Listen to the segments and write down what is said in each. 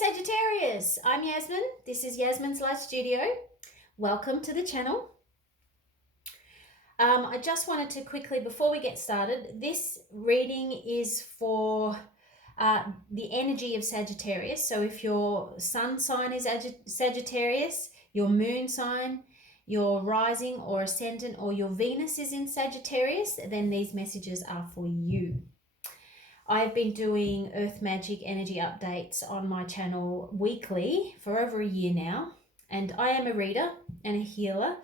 Sagittarius, I'm Yasmin. This is Yasmin's Light Studio. Welcome to the channel. I just wanted to quickly, before we get started, this reading is for the energy of Sagittarius. So if your sun sign is Sagittarius, your moon sign, your rising or ascendant, or your Venus is in Sagittarius, then these messages are for you. I've been doing Earth Magic energy updates on my channel weekly for over a year now, and I am a reader and a healer,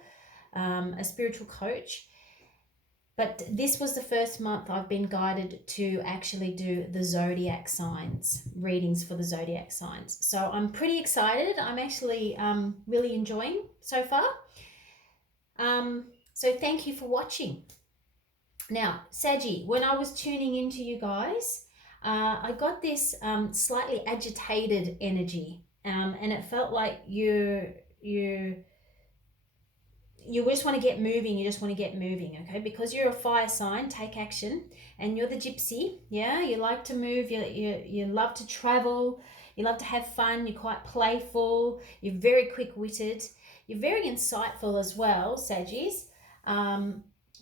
a spiritual coach. But this was the first month I've been guided to actually do the zodiac signs, readings for the zodiac signs. So I'm pretty excited. I'm actually really enjoying so far. So thank you for watching. Now, Saggy, when I was tuning into you guys, I got this slightly agitated energy, and it felt like you just want to get moving. You just want to get moving, okay? Because you're a fire sign, take action, and you're the gypsy. Yeah, you like to move. You love to travel. You love to have fun. You're quite playful. You're very quick-witted. You're very insightful as well, Saggies.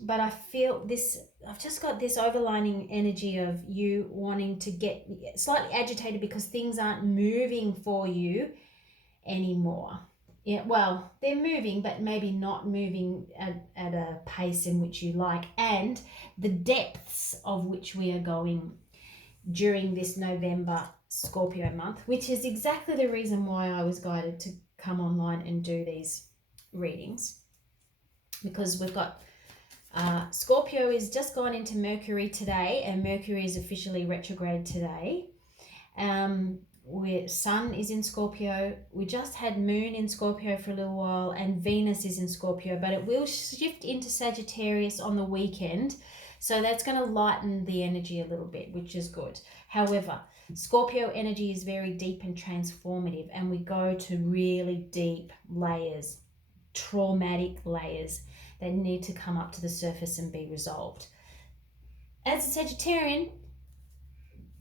But I feel this, I've just got this overlining energy of you wanting to get slightly agitated because things aren't moving for you anymore. Yeah, well, they're moving, but maybe not moving at a pace in which you like, and the depths of which we are going during this November Scorpio month, which is exactly the reason why I was guided to come online and do these readings, because we've got Scorpio is just gone into Mercury today, and Mercury is officially retrograde today. Where Sun is in Scorpio. We just had Moon in Scorpio for a little while, and Venus is in Scorpio, but it will shift into Sagittarius on the weekend. So that's going to lighten the energy a little bit, which is good. However, Scorpio energy is very deep and transformative, and we go to really deep layers, traumatic layers that need to come up to the surface and be resolved. As a Sagittarian,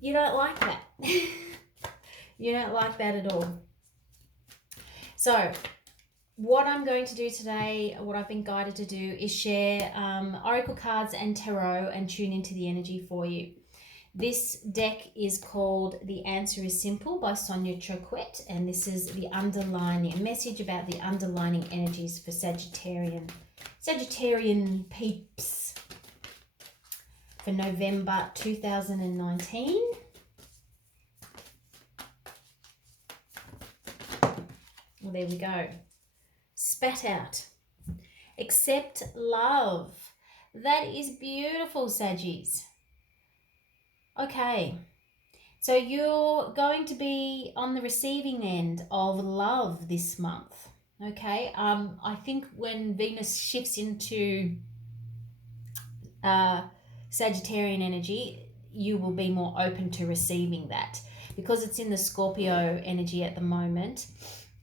you don't like that. You don't like that at all. So what I'm going to do today, what I've been guided to do, is share oracle cards and tarot and tune into the energy for you. This deck is called The Answer is Simple by Sonia Choquette, and this is the underlining, a message about the underlining energies for Sagittarian peeps for November 2019. Well, there we go. Spat out. Accept love. That is beautiful, Saggies. Okay. So you're going to be on the receiving end of love this month. Okay. I think when Venus shifts into Sagittarian energy, you will be more open to receiving that, because it's in the Scorpio energy at the moment.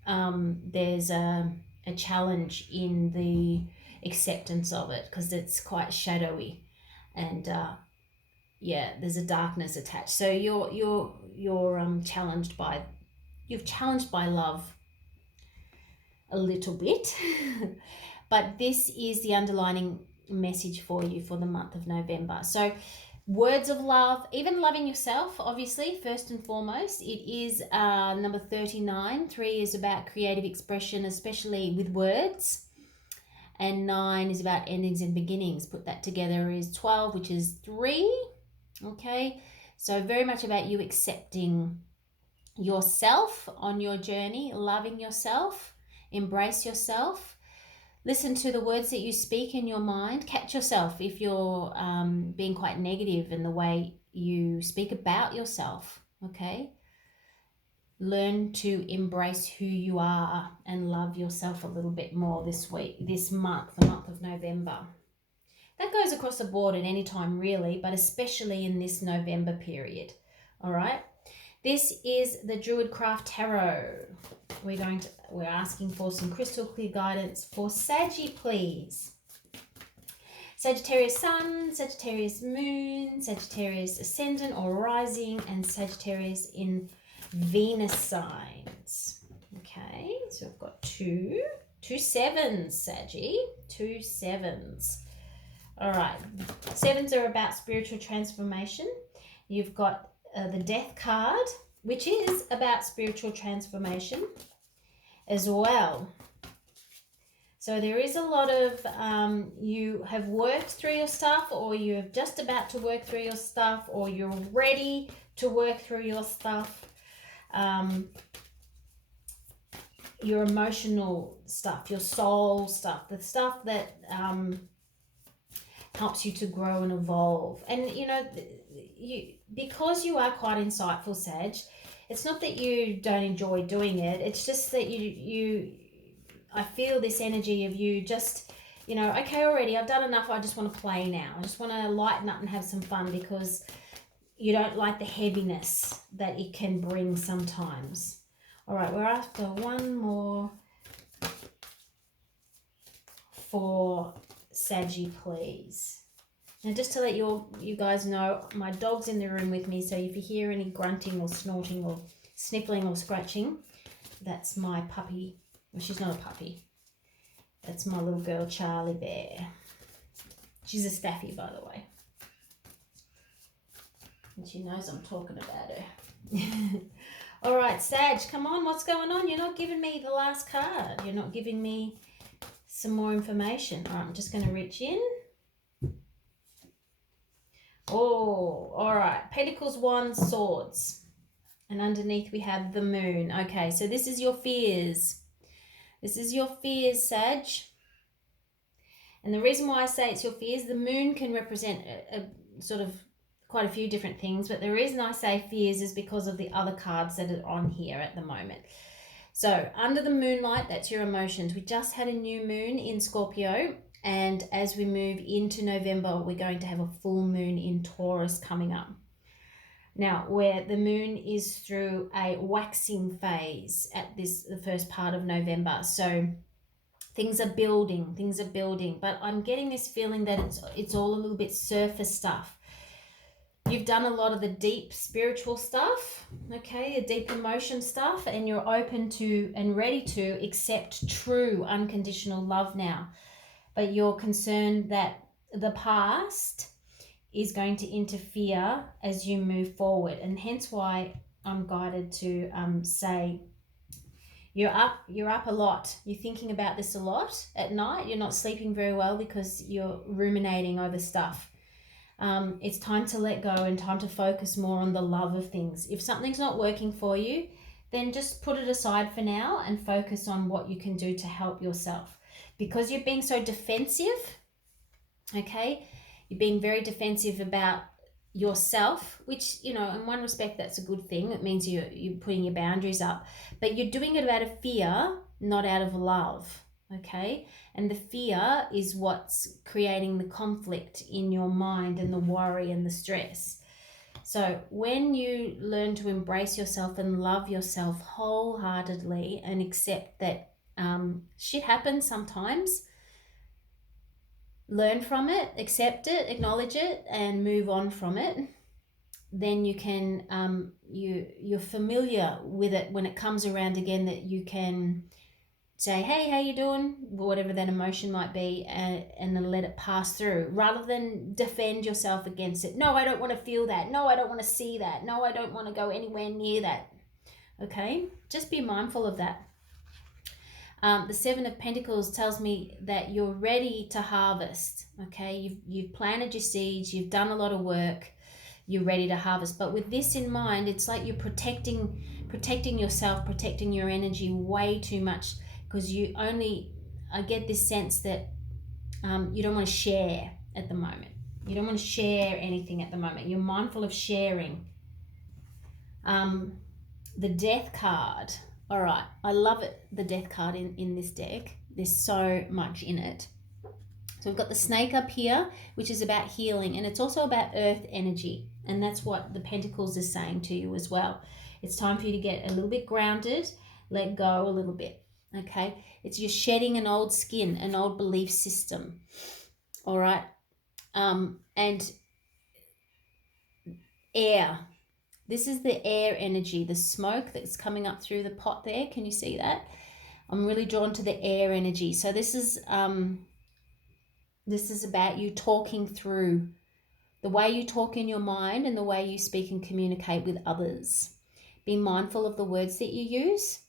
There's a challenge in the acceptance of it because it's quite shadowy, and yeah, there's a darkness attached. So you're challenged by love a little bit, but this is the underlining message for you for the month of November. So words of love, even loving yourself, obviously, first and foremost. It is number 39. 3 is about creative expression, especially with words. And 9 is about endings and beginnings. Put that together is 12, which is 3. Okay, so very much about you accepting yourself on your journey, loving yourself, embrace yourself. Listen to the words that you speak in your mind. Catch yourself if you're being quite negative in the way you speak about yourself, okay? Learn to embrace who you are and love yourself a little bit more this week, this month, the month of November. That goes across the board at any time, really, but especially in this November period, all right? This is the Druidcraft Tarot. We're asking for some crystal clear guidance for Saggy, please. Sagittarius Sun, Sagittarius Moon, Sagittarius Ascendant or Rising, and Sagittarius in Venus signs. Okay, so we've got two sevens, Saggy. 2 sevens. All right, sevens are about spiritual transformation. You've got the Death card, which is about spiritual transformation as well. So there is a lot of, you have worked through your stuff, or you're just about to work through your stuff, or you're ready to work through your stuff. Your emotional stuff, your soul stuff, the stuff that helps you to grow and evolve. And you know, because you are quite insightful, Sag, it's not that you don't enjoy doing it, it's just that I feel this energy of you just, you know, okay, already I've done enough, I just want to play now, I just want to lighten up and have some fun, because you don't like the heaviness that it can bring sometimes. All right, we're after one more for Saggy, please. Now, just to let you guys know, my dog's in the room with me, so if you hear any grunting or snorting or sniffling or scratching, that's my puppy. Well, she's not a puppy. That's my little girl, Charlie Bear. She's a staffy, by the way. And she knows I'm talking about her. All right, Sag, come on, what's going on? You're not giving me the last card. You're not giving me some more information. All right, I'm just going to reach in. Oh, all right. Pentacles, Wands, Swords. And underneath we have the Moon. Okay, so this is your fears. This is your fears, Sag. And the reason why I say it's your fears, the Moon can represent a sort of quite a few different things, but the reason I say fears is because of the other cards that are on here at the moment. So under the moonlight, that's your emotions. We just had a new moon in Scorpio, and as we move into November, we're going to have a full moon in Taurus coming up. Now, where the moon is through a waxing phase at the first part of November. So things are building, but I'm getting this feeling that it's all a little bit surface stuff. You've done a lot of the deep spiritual stuff, okay, the deep emotion stuff, and you're open to and ready to accept true unconditional love now. But you're concerned that the past is going to interfere as you move forward, and hence why I'm guided to say you're up a lot. You're thinking about this a lot at night. You're not sleeping very well because you're ruminating over stuff. It's time to let go and time to focus more on the love of things. If something's not working for you, then just put it aside for now and focus on what you can do to help yourself. Because you're being so defensive, okay, you're being very defensive about yourself, which, you know, in one respect, that's a good thing. It means you're putting your boundaries up, but you're doing it out of fear, not out of love. Okay, and the fear is what's creating the conflict in your mind and the worry and the stress. So when you learn to embrace yourself and love yourself wholeheartedly and accept that shit happens sometimes, learn from it, accept it, acknowledge it, and move on from it, then you can you're familiar with it when it comes around again, that you can say, hey, how you doing? Whatever that emotion might be, and then let it pass through, rather than defend yourself against it. No, I don't want to feel that. No, I don't want to see that. No, I don't want to go anywhere near that. Okay? Just be mindful of that. The Seven of Pentacles tells me that you're ready to harvest. Okay? You've planted your seeds. You've done a lot of work. You're ready to harvest. But with this in mind, it's like you're protecting yourself, protecting your energy way too much, because I get this sense that you don't want to share at the moment. You don't want to share anything at the moment. You're mindful of sharing. The Death card. All right. I love it, the Death card in this deck. There's so much in it. So we've got the snake up here, which is about healing, and it's also about earth energy. And that's what the Pentacles is saying to you as well. It's time for you to get a little bit grounded, let go a little bit. Okay, it's you're shedding an old skin, an old belief system. All right, and air, This is the air energy, the smoke that's coming up through the pot there. Can you see that? I'm really drawn to the air energy. So this is about you talking through the way you talk in your mind and the way you speak and communicate with others. Be mindful of the words that you use.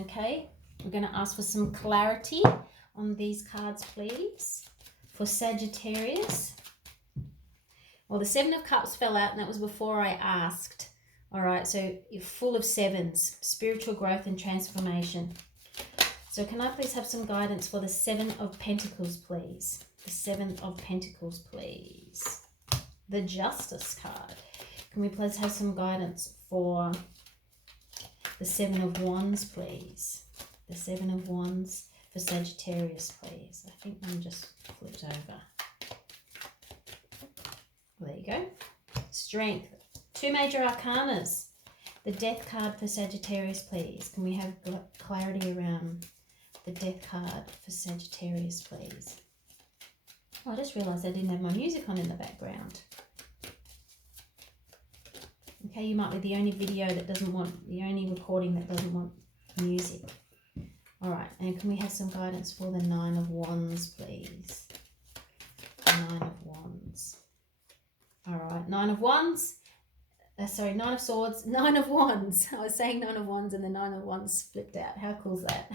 Okay, we're going to ask for some clarity on these cards, please, for Sagittarius. Well, the Seven of Cups fell out, and that was before I asked. All right, so you're full of sevens, spiritual growth and transformation. So can I please have some guidance for the Seven of Pentacles, please? The Seven of Pentacles, please. The Justice card. Can we please have some guidance for the Seven of Wands, please? The Seven of Wands for Sagittarius, please. I think I'm just flipped over. There you go. Strength. Two major arcanas. The Death card for Sagittarius, please. Can we have clarity around the Death card for Sagittarius, please? Oh, I just realised I didn't have my music on in the background. Okay, you might be the only video that doesn't want, the only recording that doesn't want music. All right, and can we have some guidance for the Nine of Wands, please? The Nine of Wands. All right, Nine of Wands. Sorry, Nine of Swords, Nine of Wands. I was saying Nine of Wands and the Nine of Wands flipped out. How cool is that?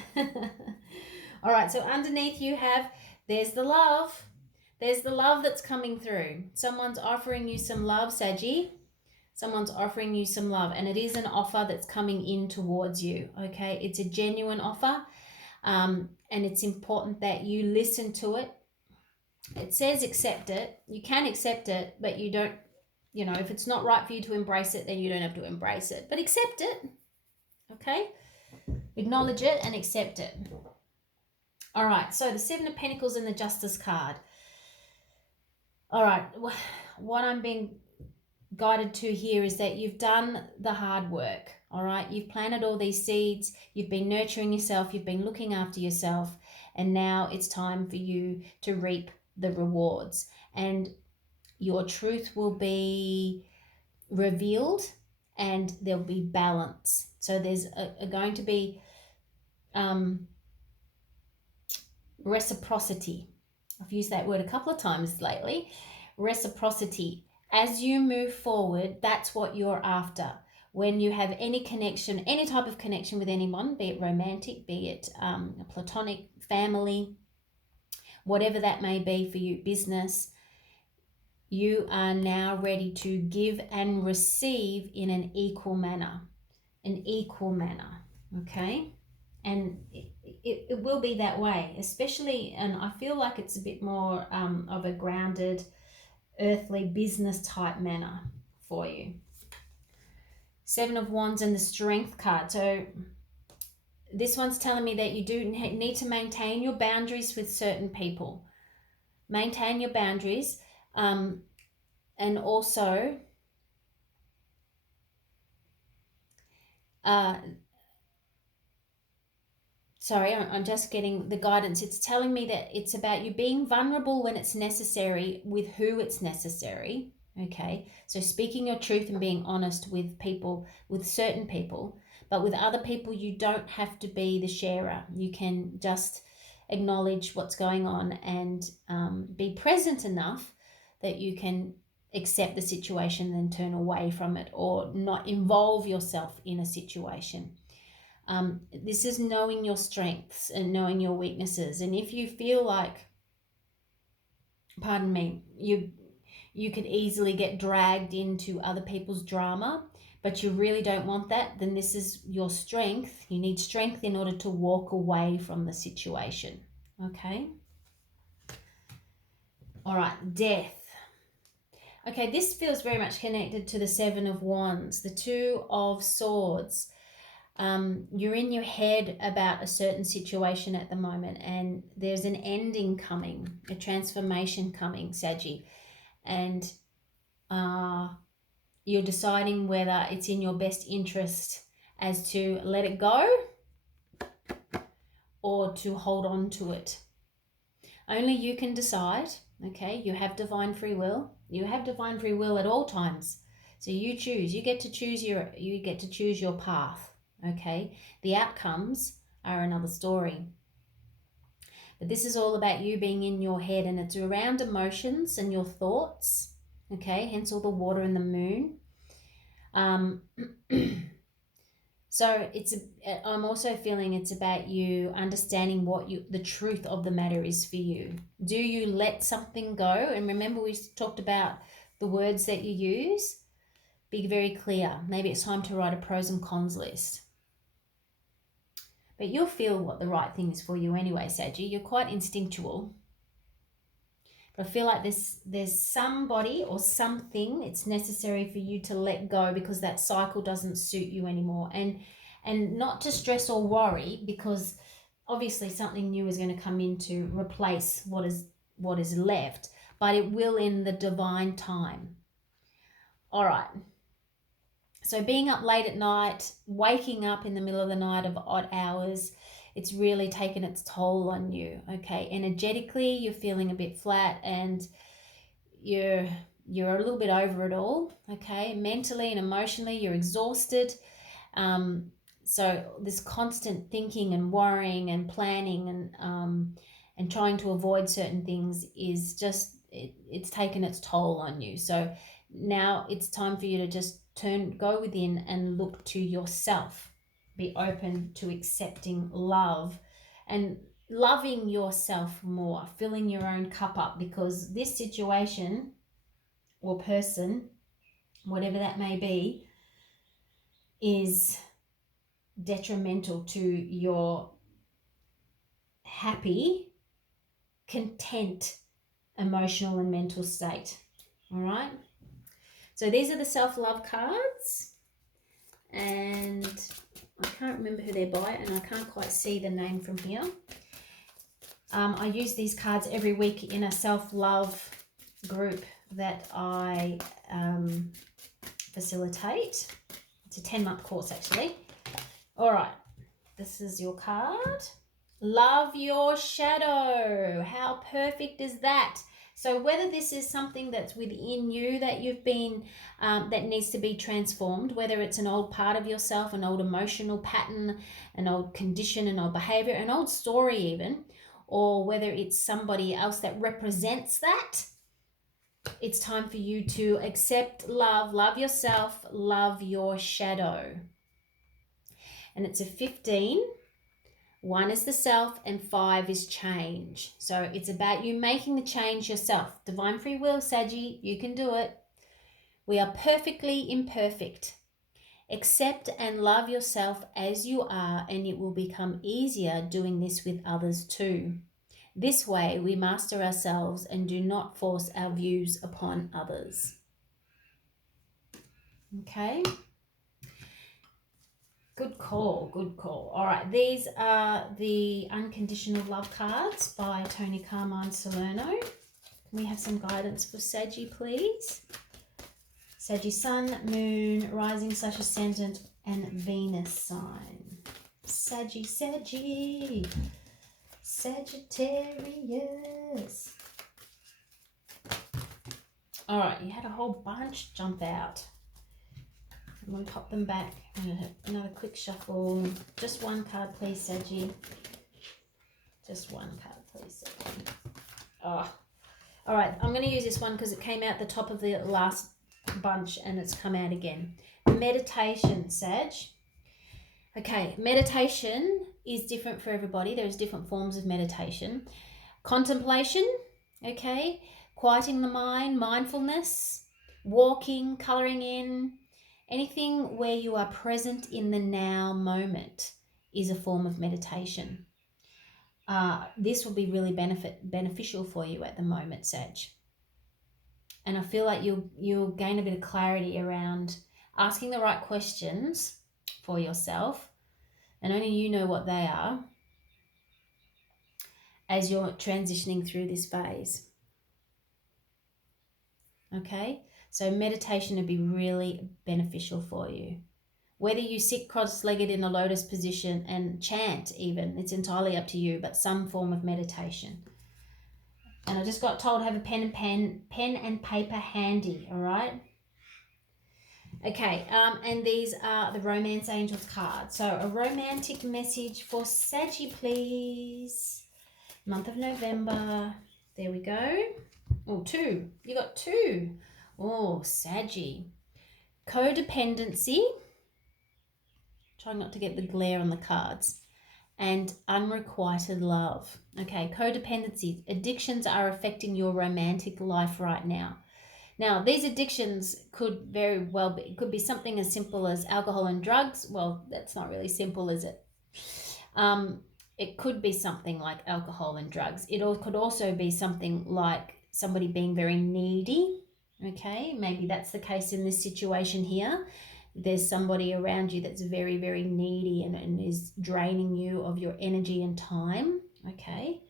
All right, so underneath you have, there's the love. There's the love that's coming through. Someone's offering you some love, Saggy. Someone's offering you some love, and it is an offer that's coming in towards you, okay? It's a genuine offer, and it's important that you listen to it. It says accept it. You can accept it, but you don't, you know, if it's not right for you to embrace it, then you don't have to embrace it. But accept it, okay? Acknowledge it and accept it. All right, so the Seven of Pentacles and the Justice card. All right, what I'm being guided to here is that you've done the hard work, all right? You've planted all these seeds. You've been nurturing yourself. You've been looking after yourself. And now it's time for you to reap the rewards. And your truth will be revealed and there'll be balance. So there's going to be reciprocity. I've used that word a couple of times lately. Reciprocity. As you move forward, that's what you're after. When you have any connection, any type of connection with anyone, be it romantic, be it a platonic, family, whatever that may be for you, business, you are now ready to give and receive in an equal manner. An equal manner, okay? And it will be that way, especially, and I feel like it's a bit more of a grounded, earthly business type manner for you. Seven of Wands and the Strength card. So this one's telling me that you do need to maintain your boundaries with certain people. Maintain your boundaries. And also sorry, I'm just getting the guidance. It's telling me that it's about you being vulnerable when it's necessary, with who it's necessary. Okay, so speaking your truth and being honest with people, with certain people, but with other people, you don't have to be the sharer. You can just acknowledge what's going on and be present enough that you can accept the situation and turn away from it, or not involve yourself in a situation. This is knowing your strengths and knowing your weaknesses. And if you feel like, pardon me, you could easily get dragged into other people's drama, but you really don't want that, then this is your strength. You need strength in order to walk away from the situation, okay? All right, Death. Okay, this feels very much connected to the Seven of Wands, the Two of Swords. You're in your head about a certain situation at the moment, and there's an ending coming, a transformation coming, Saggy. And you're deciding whether it's in your best interest as to let it go or to hold on to it. Only you can decide, okay? You have divine free will. You have divine free will at all times. So you choose. You get to choose your path. Okay? The outcomes are another story. But this is all about you being in your head, and it's around emotions and your thoughts. Okay? Hence all the water and the moon. So I'm also feeling it's about you understanding the truth of the matter is for you. Do you let something go? And remember, we talked about the words that you use. Be very clear. Maybe it's time to write a pros and cons list. But you'll feel what the right thing is for you anyway, Saggy. You're quite instinctual. But I feel like there's somebody or something it's necessary for you to let go because that cycle doesn't suit you anymore. And not to stress or worry, because obviously something new is going to come in to replace what is left, but it will in the divine time. All right. So being up late at night, waking up in the middle of the night of odd hours, it's really taken its toll on you. Okay, energetically you're feeling a bit flat, and you're a little bit over it all. Okay, mentally and emotionally you're exhausted. So this constant thinking and worrying and planning and trying to avoid certain things is just it's taken its toll on you. So now it's time for you to just go within and look to yourself. Be open to accepting love and loving yourself more, filling your own cup up, because this situation or person, whatever that may be, is detrimental to your happy, content, emotional and mental state. All right. So these are the self-love cards, and I can't remember who they're by, and I can't quite see the name from here. I use these cards every week in a self-love group that I facilitate. It's a 10-month course, actually. All right, this is your card. Love your shadow. How perfect is that? So whether this is something that's within you that you've been, that needs to be transformed, whether it's an old part of yourself, an old emotional pattern, an old condition, an old behavior, an old story even, or whether it's somebody else that represents that, it's time for you to accept love yourself, love your shadow. And it's a 15. 1 is the self and 5 is change. So it's about you making the change yourself. Divine free will, Saggy, you can do it. We are perfectly imperfect. Accept and love yourself as you are, and it will become easier doing this with others too. This way we master ourselves and do not force our views upon others. Okay? Good call, good call. All right, these are the Unconditional Love cards by Tony Carmine Salerno. Can we have some guidance for Saggy, please? Saggy Sun, Moon, Rising / Ascendant, and Venus sign. Saggy, Sagittarius. All right, you had a whole bunch jump out. I'm going to pop them back. Another quick shuffle. Just one card, please, Saggy. Just one card, please, Saggy. Oh. All right, I'm going to use this one because it came out the top of the last bunch and it's come out again. Meditation, Sag. Okay, meditation is different for everybody. There's different forms of meditation. Contemplation, okay, quieting the mind, mindfulness, walking, colouring in, anything where you are present in the now moment is a form of meditation. This will be really beneficial for you at the moment, Sag. And I feel like you'll gain a bit of clarity around asking the right questions for yourself, and only you know what they are as you're transitioning through this phase. Okay? So meditation would be really beneficial for you. Whether you sit cross-legged in a lotus position and chant even, it's entirely up to you, but some form of meditation. And I just got told to have a pen and paper handy, all right? Okay, and these are the Romance Angels cards. So a romantic message for Saggy, please. Month of November. There we go. Oh, two. You got two. Oh, Saggy. Codependency. Trying not to get the glare on the cards. And unrequited love. Okay, codependency. Addictions are affecting your romantic life right now. Now, these addictions could very well be, it could be something as simple as alcohol and drugs. Well, that's not really simple, is it? It could be something like alcohol and drugs. Could also be something like somebody being very needy. Okay, maybe that's the case in this situation here. There's somebody around you that's very, very needy and is draining you of your energy and time. Okay.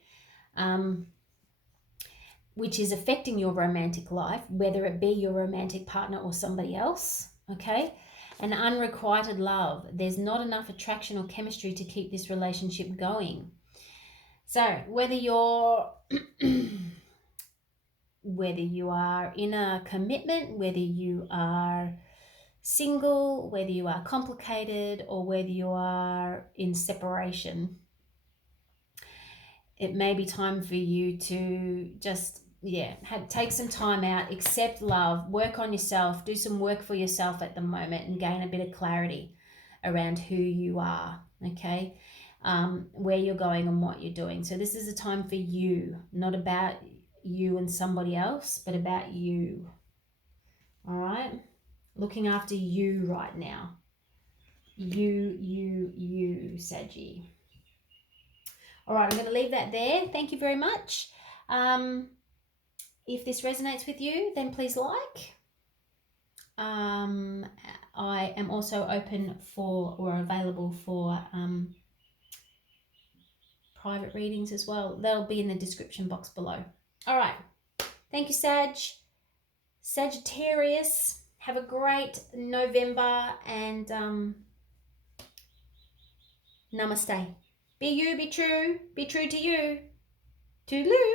Which is affecting your romantic life, whether it be your romantic partner or somebody else, okay? And unrequited love. There's not enough attraction or chemistry to keep this relationship going. So whether you're whether you are in a commitment, whether you are single, whether you are complicated, or whether you are in separation, it may be time for you to just take some time out, accept love, work on yourself, do some work for yourself at the moment, and gain a bit of clarity around who you are, okay? Where you're going and what you're doing. So this is a time for you, not about you and somebody else, but about you. All right? Looking after you right now. You, Saggy. All right, I'm going to leave that there. Thank you very much. If this resonates with you, then please like. I am also open for or available for private readings as well. That'll be in the description box below. All right. Thank you, Sagittarius. Have a great November and namaste. Be you, be true to you. Toodaloo.